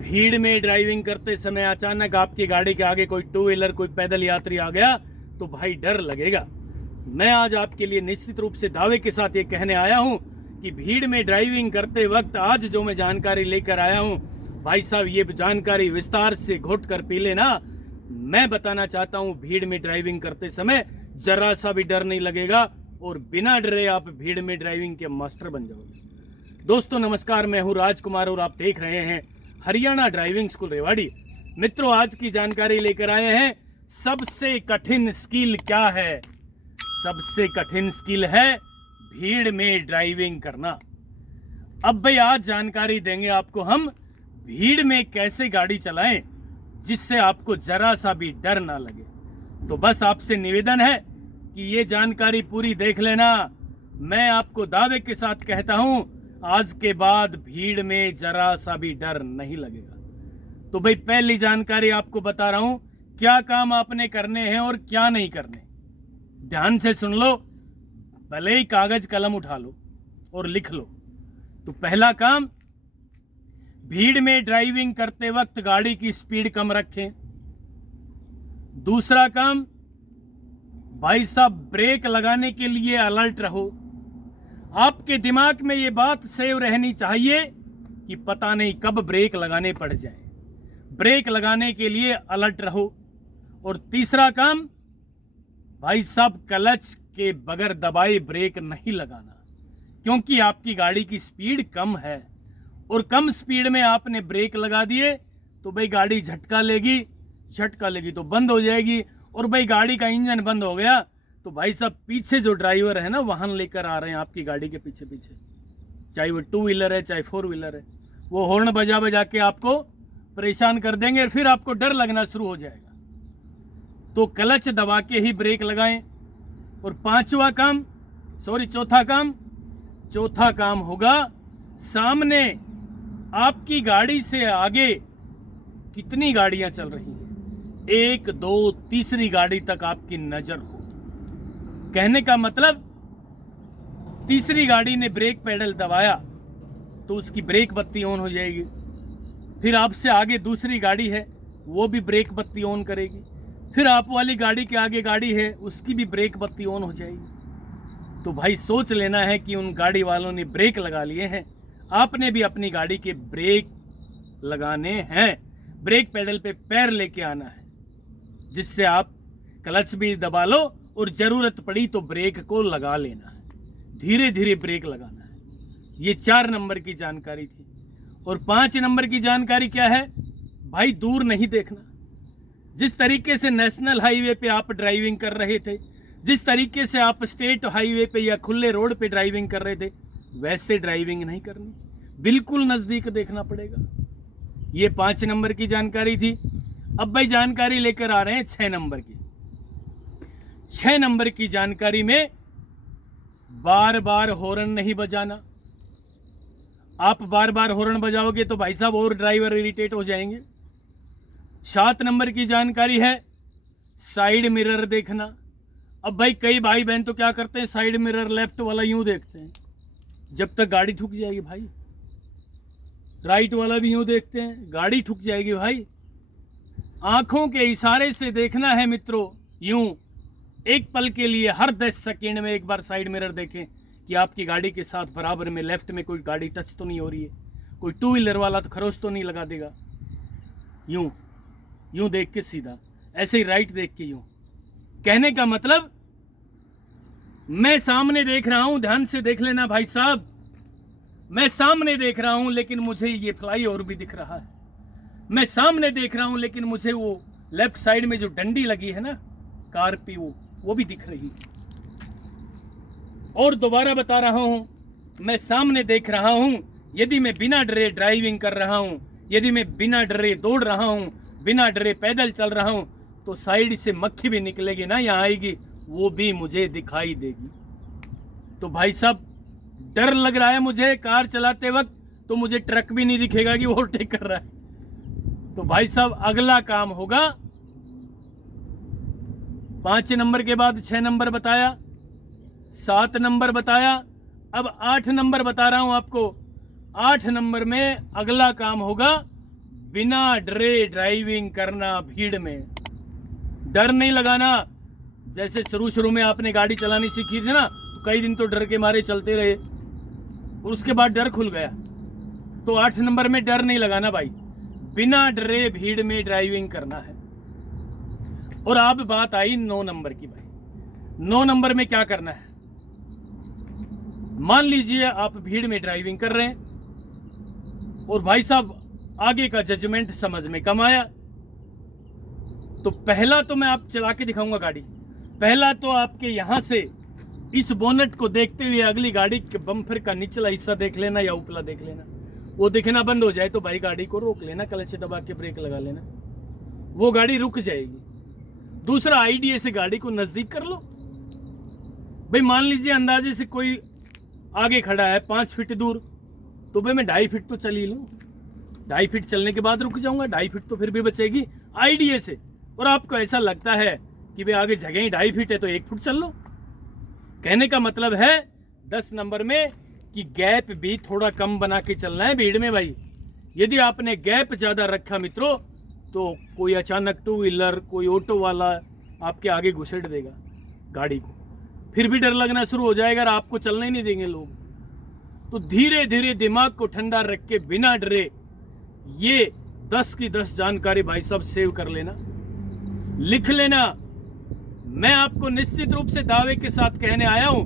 भीड़ में ड्राइविंग करते समय अचानक आपकी गाड़ी के आगे कोई टू व्हीलर, कोई पैदल यात्री आ गया तो भाई डर लगेगा। मैं आज आपके लिए निश्चित रूप से दावे के साथ ये कहने आया हूं कि भीड़ में ड्राइविंग करते वक्त आज जो मैं जानकारी लेकर आया हूं, भाई साहब ये जानकारी विस्तार से घोट कर पी लेना। मैं बताना चाहता हूं भीड़ में ड्राइविंग करते समय जरा सा भी डर नहीं लगेगा और बिना डरे आप भीड़ में ड्राइविंग के मास्टर बन जाओगे। दोस्तों नमस्कार, मैं हूं राजकुमार और आप देख रहे हैं हरियाणा ड्राइविंग स्कूल रेवाड़ी। मित्रों आज की जानकारी लेकर आए हैं सबसे कठिन स्किल क्या है। सबसे कठिन स्किल है भीड़ में ड्राइविंग करना। अब भाई आज जानकारी देंगे आपको हम भीड़ में कैसे गाड़ी चलाएं जिससे आपको जरा सा भी डर ना लगे। तो बस आपसे निवेदन है कि ये जानकारी पूरी देख लेना। मैं आपको दावे के साथ कहता हूं आज के बाद भीड़ में जरा सा भी डर नहीं लगेगा। तो भाई पहली जानकारी आपको बता रहा हूं क्या काम आपने करने हैं और क्या नहीं करने। ध्यान से सुन लो, भले ही कागज कलम उठा लो और लिख लो। तो पहला काम, भीड़ में ड्राइविंग करते वक्त गाड़ी की स्पीड कम रखें। दूसरा काम, भाई साहब ब्रेक लगाने के लिए अलर्ट रहो। आपके दिमाग में ये बात सेव रहनी चाहिए कि पता नहीं कब ब्रेक लगाने पड़ जाए। ब्रेक लगाने के लिए अलर्ट रहो। और तीसरा काम, भाई साहब क्लच के बगैर दबाए ब्रेक नहीं लगाना, क्योंकि आपकी गाड़ी की स्पीड कम है और कम स्पीड में आपने ब्रेक लगा दिए तो भाई गाड़ी झटका लेगी तो बंद हो जाएगी। और भाई गाड़ी का इंजन बंद हो गया तो भाई साहब पीछे जो ड्राइवर है ना वाहन लेकर आ रहे हैं आपकी गाड़ी के पीछे पीछे, चाहे वो टू व्हीलर है चाहे फोर व्हीलर है, वो हॉर्न बजा बजा के आपको परेशान कर देंगे और फिर आपको डर लगना शुरू हो जाएगा। तो क्लच दबा के ही ब्रेक लगाएं। और चौथा काम होगा, सामने आपकी गाड़ी से आगे कितनी गाड़ियां चल रही हैं, 1 2 तीसरी गाड़ी तक आपकी नजर हो। कहने का मतलब तीसरी गाड़ी ने ब्रेक पेडल दबाया तो उसकी ब्रेक बत्ती ऑन हो जाएगी। फिर आपसे आगे दूसरी गाड़ी है वो भी ब्रेक बत्ती ऑन करेगी। फिर आप वाली गाड़ी के आगे गाड़ी है उसकी भी ब्रेक बत्ती ऑन हो जाएगी। तो भाई सोच लेना है कि उन गाड़ी वालों ने ब्रेक लगा लिए हैं, आपने भी अपनी गाड़ी के ब्रेक लगाने हैं। ब्रेक पेडल पे पैर लेके आना है जिससे आप क्लच भी दबा लो और जरूरत पड़ी तो ब्रेक को लगा लेना है। धीरे धीरे ब्रेक लगाना है। ये 4 नंबर की जानकारी थी। और 5 नंबर की जानकारी क्या है, भाई दूर नहीं देखना। जिस तरीके से नेशनल हाईवे पे आप ड्राइविंग कर रहे थे, जिस तरीके से आप स्टेट हाईवे पे या खुले रोड पे ड्राइविंग कर रहे थे, वैसे ड्राइविंग नहीं करनी, बिल्कुल नजदीक देखना पड़ेगा। ये 5 नंबर की जानकारी थी। अब भाई जानकारी लेकर आ रहे हैं 6 नंबर की। 6 नंबर की जानकारी में बार बार हॉर्न नहीं बजाना। आप बार बार हॉर्न बजाओगे तो भाई साहब और ड्राइवर इरिटेट हो जाएंगे। 7 नंबर की जानकारी है साइड मिरर देखना। अब भाई कई भाई बहन तो क्या करते हैं, साइड मिरर लेफ्ट वाला यूं देखते हैं जब तक गाड़ी ठुक जाएगी भाई, राइट वाला भी यूं देखते हैं, गाड़ी ठुक जाएगी भाई। आंखों के इशारे से देखना है मित्रों, यूं एक पल के लिए हर 10 सेकेंड में एक बार साइड मिरर देखें कि आपकी गाड़ी के साथ बराबर में लेफ्ट में कोई गाड़ी टच तो नहीं हो रही है, कोई टू व्हीलर वाला तो खरोच तो नहीं लगा देगा। यूं देख के सीधा, ऐसे ही राइट देख के यूं। कहने का मतलब मैं सामने देख रहा हूं, ध्यान से देख लेना भाई साहब, मैं सामने देख रहा हूं लेकिन मुझे ये फ्लाईओवर भी दिख रहा है। मैं सामने देख रहा हूं लेकिन मुझे वो लेफ्ट साइड में जो डंडी लगी है ना कार पे वो भी दिख रही है। और दोबारा बता रहा हूं, मैं सामने देख रहा हूं। यदि मैं बिना डरे ड्राइविंग कर रहा हूं, यदि मैं बिना डरे दौड़ रहा हूं, बिना डरे पैदल चल रहा हूं, तो साइड से मक्खी भी निकलेगी ना, यहाँ आएगी, वो भी मुझे दिखाई देगी। तो भाई साहब डर लग रहा है मुझे कार चलाते वक्त, तो मुझे ट्रक भी नहीं दिखेगा कि वो ओवरटेक कर रहा है। तो भाई साहब अगला काम होगा, 5 नंबर के बाद 6 नंबर बताया, 7 नंबर बताया, अब 8 नंबर बता रहा हूं आपको। 8 नंबर में अगला काम होगा बिना डरे ड्राइविंग करना भीड़ में, डर नहीं लगाना। जैसे शुरू में आपने गाड़ी चलानी सीखी थी ना, तो कई दिन तो डर के मारे चलते रहे और उसके बाद डर खुल गया। तो 8 नंबर में डर नहीं लगाना भाई, बिना डरे भीड़ में ड्राइविंग करना है। और अब बात आई 9 नंबर की भाई। 9 नंबर में क्या करना है? मान लीजिए आप भीड़ में ड्राइविंग कर रहे हैं और भाई साहब आगे का जजमेंट समझ में कम आया, तो पहला तो मैं आप चला के दिखाऊंगा गाड़ी। पहला तो आपके यहां से इस बोनट को देखते हुए अगली गाड़ी के बम्पर का निचला हिस्सा देख लेना या उपला देख लेना। वो दिखना बंद हो जाए तो भाई गाड़ी को रोक लेना, क्लच दबा के ब्रेक लगा लेना, वो गाड़ी रुक जाएगी। दूसरा, आईडीए से गाड़ी को नजदीक कर लो। भाई मान लीजिए अंदाजे से कोई आगे खड़ा है 5 फीट दूर, तो भाई मैं 2.5 फीट तो चल ही लूं। 2.5 फीट चलने के बाद रुक जाऊंगा, 2.5 फीट तो फिर भी बचेगी आईडीए से। और आपको ऐसा लगता है कि भाई आगे जगह ही 2.5 फीट है तो 1 फुट चल लो। कहने का मतलब है 10 नंबर में कि गैप भी थोड़ा कम बना के चलना है भीड़ में भाई। यदि आपने गैप ज्यादा रखा मित्रों, तो कोई अचानक 2 व्हीलर, कोई ऑटो वाला आपके आगे घुसेड़ देगा गाड़ी को, फिर भी डर लगना शुरू हो जाएगा और आपको चलने ही नहीं देंगे लोग। तो धीरे धीरे दिमाग को ठंडा रख के बिना डरे ये 10 की 10 जानकारी भाई साहब सेव कर लेना, लिख लेना। मैं आपको निश्चित रूप से दावे के साथ कहने आया हूं,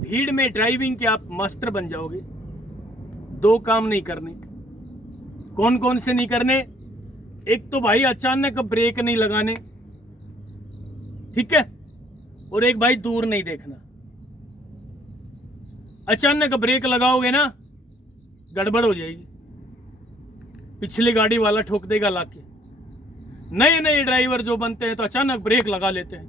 भीड़ में ड्राइविंग के आप मास्टर बन जाओगे। 2 काम नहीं करने। कौन कौन से नहीं करने? एक तो भाई अचानक ब्रेक नहीं लगाने, ठीक है? और एक भाई दूर नहीं देखना। अचानक ब्रेक लगाओगे ना, गड़बड़ हो जाएगी, पिछली गाड़ी वाला ठोक देगा लाके। नए नए ड्राइवर जो बनते हैं तो अचानक ब्रेक लगा लेते हैं,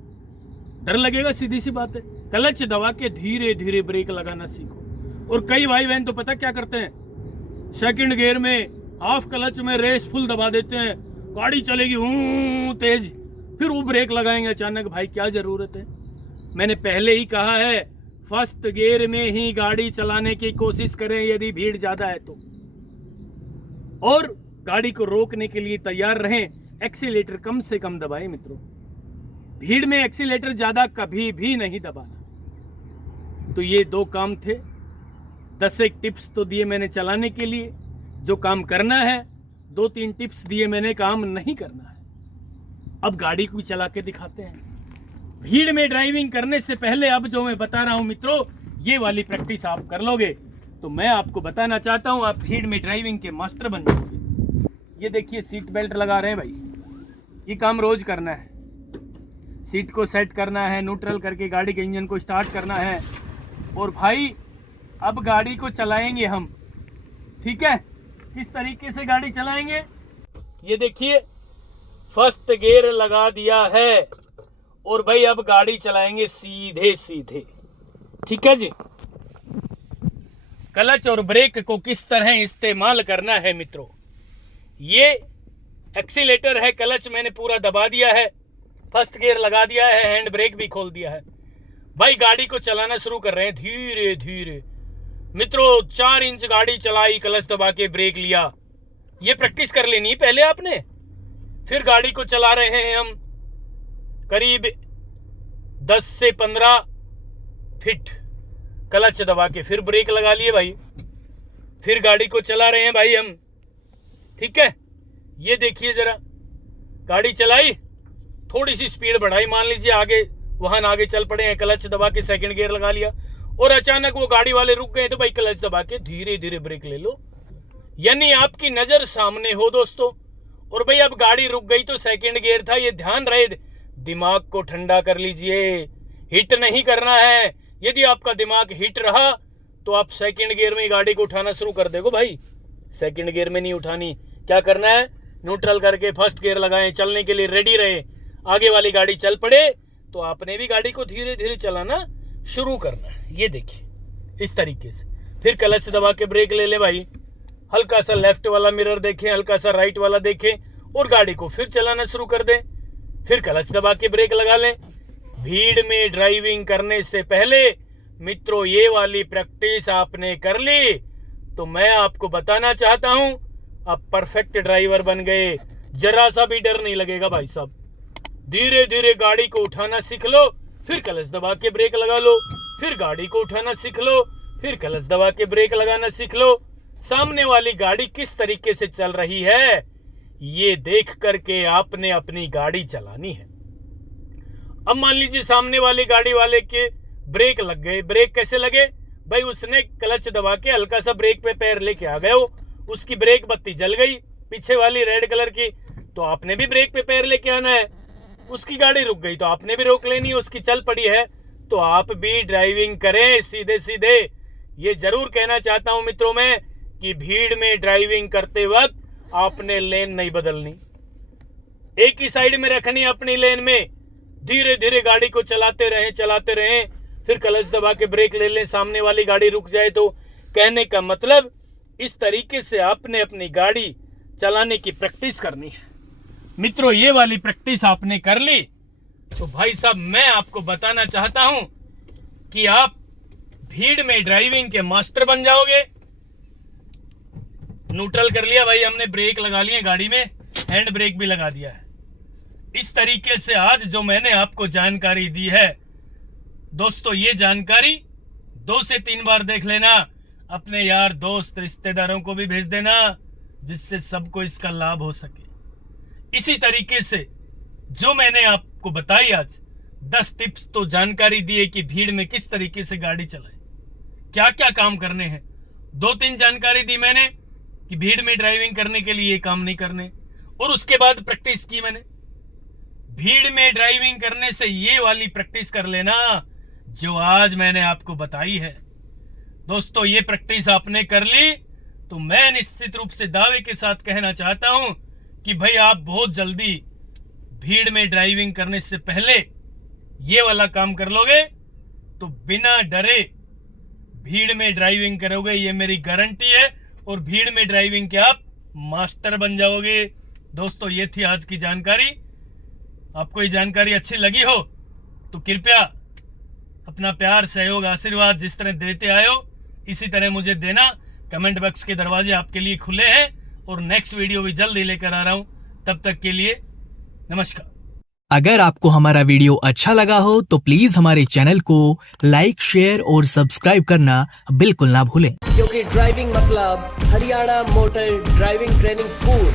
डर लगेगा, सीधी सी बात है। क्लच दबा के धीरे धीरे ब्रेक लगाना सीखो। और कई भाई बहन तो पता क्या करते हैं, सेकंड गियर में हाफ क्लच में रेस फुल दबा देते हैं, गाड़ी चलेगी तेज, फिर वो ब्रेक लगाएंगे अचानक। भाई क्या जरूरत है? मैंने पहले ही कहा है, फर्स्ट गियर में ही गाड़ी चलाने की कोशिश करें यदि भीड़ ज्यादा है तो, और गाड़ी को रोकने के लिए तैयार रहें। एक्सीलेटर कम से कम दबाएं मित्रों, भीड़ में एक्सीलेटर ज्यादा कभी भी नहीं दबाना। तो ये 2 काम थे। 10 एक टिप्स तो दिए मैंने चलाने के लिए, जो काम करना है। 2-3 टिप्स दिए मैंने, काम नहीं करना है। अब गाड़ी को चला के दिखाते हैं। भीड़ में ड्राइविंग करने से पहले अब जो मैं बता रहा हूं मित्रों, ये वाली प्रैक्टिस आप कर लोगे तो मैं आपको बताना चाहता हूं, आप भीड़ में ड्राइविंग के मास्टर बन जाओगे। ये देखिए सीट बेल्ट लगा रहे हैं भाई, ये काम रोज करना है। सीट को सेट करना है, न्यूट्रल करके गाड़ी के इंजन को स्टार्ट करना है। और भाई अब गाड़ी को चलाएंगे हम, ठीक है? किस तरीके से गाड़ी चलाएंगे? ये देखिए फर्स्ट गियर लगा दिया है और भाई अब गाड़ी चलाएंगे सीधे सीधे, ठीक है जी। क्लच और ब्रेक को किस तरह इस्तेमाल करना है मित्रों, ये एक्सीलेटर है, क्लच मैंने पूरा दबा दिया है, फर्स्ट गियर लगा दिया है, हैंड ब्रेक भी खोल दिया है। भाई गाड़ी को चलाना शुरू कर रहे हैं धीरे धीरे मित्रों। 4 इंच गाड़ी चलाई, क्लच दबा के ब्रेक लिया, ये प्रैक्टिस कर लेनी पहले आपने। फिर गाड़ी को चला रहे हैं हम करीब 10 से 15 फीट, क्लच दबा के फिर ब्रेक लगा लिए भाई। फिर गाड़ी को चला रहे हैं भाई हम, ठीक है? ये देखिए जरा, गाड़ी चलाई, थोड़ी सी स्पीड बढ़ाई, मान लीजिए आगे वाहन आगे चल पड़े हैं, क्लच दबा के सेकंड गियर लगा लिया और अचानक वो गाड़ी वाले रुक गए तो भाई क्लच दबा के धीरे धीरे ब्रेक ले लो। यानी आपकी नजर सामने हो दोस्तों। और भाई अब गाड़ी रुक गई तो सेकंड गियर था, ये ध्यान रहे, दिमाग को ठंडा कर लीजिए, हिट नहीं करना है। यदि आपका दिमाग हिट रहा तो आप सेकंड गियर में गाड़ी को उठाना शुरू कर देगो भाई। सेकंड गियर में नहीं उठानी, क्या करना है, न्यूट्रल करके फर्स्ट गियर लगाएं, चलने के लिए रेडी रहे। आगे वाली गाड़ी चल पड़े तो आपने भी गाड़ी को धीरे धीरे चलाना शुरू करना है। ये देखिए इस तरीके से। फिर क्लच दबा के ब्रेक ले ले भाई, हल्का सा लेफ्ट वाला मिरर देखें, हल्का सा राइट वाला देखें और गाड़ी को फिर चलाना शुरू कर दें। फिर क्लच दबा के ब्रेक लगा लें। भीड़ में ड्राइविंग करने से पहले मित्रों ये वाली प्रैक्टिस आपने कर ली तो मैं आपको बताना चाहता हूं, आप परफेक्ट ड्राइवर बन गए, जरा सा भी डर नहीं लगेगा भाई साहब। धीरे धीरे गाड़ी को उठाना सीख लो, फिर क्लच दबा के ब्रेक लगा लो, फिर गाड़ी को उठाना सीख लो, फिर क्लच दबा के ब्रेक लगाना सीख लो। सामने वाली गाड़ी किस तरीके से चल रही है ये देख करके आपने अपनी गाड़ी चलानी है। अब मान लीजिए सामने वाली गाड़ी वाले के ब्रेक लग गए। ब्रेक कैसे लगे भाई? उसने क्लच दबा के हल्का सा ब्रेक पे पैर लेके आ गए हो, उसकी ब्रेक बत्ती जल गई पीछे वाली रेड कलर की, तो आपने भी ब्रेक पे पैर लेके आना है। उसकी गाड़ी रुक गई तो आपने भी रोक लेनी है, उसकी चल पड़ी है तो आप भी ड्राइविंग करें सीधे सीधे। ये जरूर कहना चाहता हूं मित्रों में कि भीड़ में ड्राइविंग करते वक्त आपने लेन नहीं बदलनी, एक ही साइड में रखनी अपनी लेन में। धीरे धीरे गाड़ी को चलाते रहें, फिर क्लच दबा के ब्रेक ले लें, सामने वाली गाड़ी रुक जाए तो। कहने का मतलब इस तरीके से आपने अपनी गाड़ी चलाने की प्रैक्टिस करनी है। मित्रों ये वाली प्रैक्टिस आपने कर ली तो भाई साहब मैं आपको बताना चाहता हूं कि आप भीड़ में ड्राइविंग के मास्टर बन जाओगे। न्यूट्रल कर लिया भाई हमने, ब्रेक लगा लिए गाड़ी में, हैंड ब्रेक भी लगा दिया है। इस तरीके से आज जो मैंने आपको जानकारी दी है दोस्तों, ये जानकारी 2 से 3 बार देख लेना, अपने यार दोस्त रिश्तेदारों को भी भेज देना जिससे सबको इसका लाभ हो सके। इसी तरीके से जो मैंने आपको बताई आज 10 टिप्स तो जानकारी दी है कि भीड़ में किस तरीके से गाड़ी चलाए, क्या क्या काम करने हैं। 2-3 जानकारी दी मैंने कि भीड़ में ड्राइविंग करने के लिए ये काम नहीं करने, और उसके बाद प्रैक्टिस की मैंने। भीड़ में ड्राइविंग करने से ये वाली प्रैक्टिस कर लेना जो आज मैंने आपको बताई है। दोस्तों ये प्रैक्टिस आपने कर ली तो मैं निश्चित रूप से दावे के साथ कहना चाहता हूं कि भाई आप बहुत जल्दी भीड़ में ड्राइविंग करने से पहले ये वाला काम कर लोगे तो बिना डरे भीड़ में ड्राइविंग करोगे, ये मेरी गारंटी है, और भीड़ में ड्राइविंग के आप मास्टर बन जाओगे। दोस्तों ये थी आज की जानकारी। आपको ये जानकारी अच्छी लगी हो तो कृपया अपना प्यार, सहयोग, आशीर्वाद जिस तरह देते आए हो इसी तरह मुझे देना। कमेंट बॉक्स के दरवाजे आपके लिए खुले हैं और नेक्स्ट वीडियो भी जल्द ही लेकर आ रहा हूं। तब तक के लिए नमस्कार। अगर आपको हमारा वीडियो अच्छा लगा हो तो प्लीज हमारे चैनल को लाइक, शेयर और सब्सक्राइब करना बिल्कुल ना भूलें, क्योंकि ड्राइविंग मतलब Haryana motor driving training school.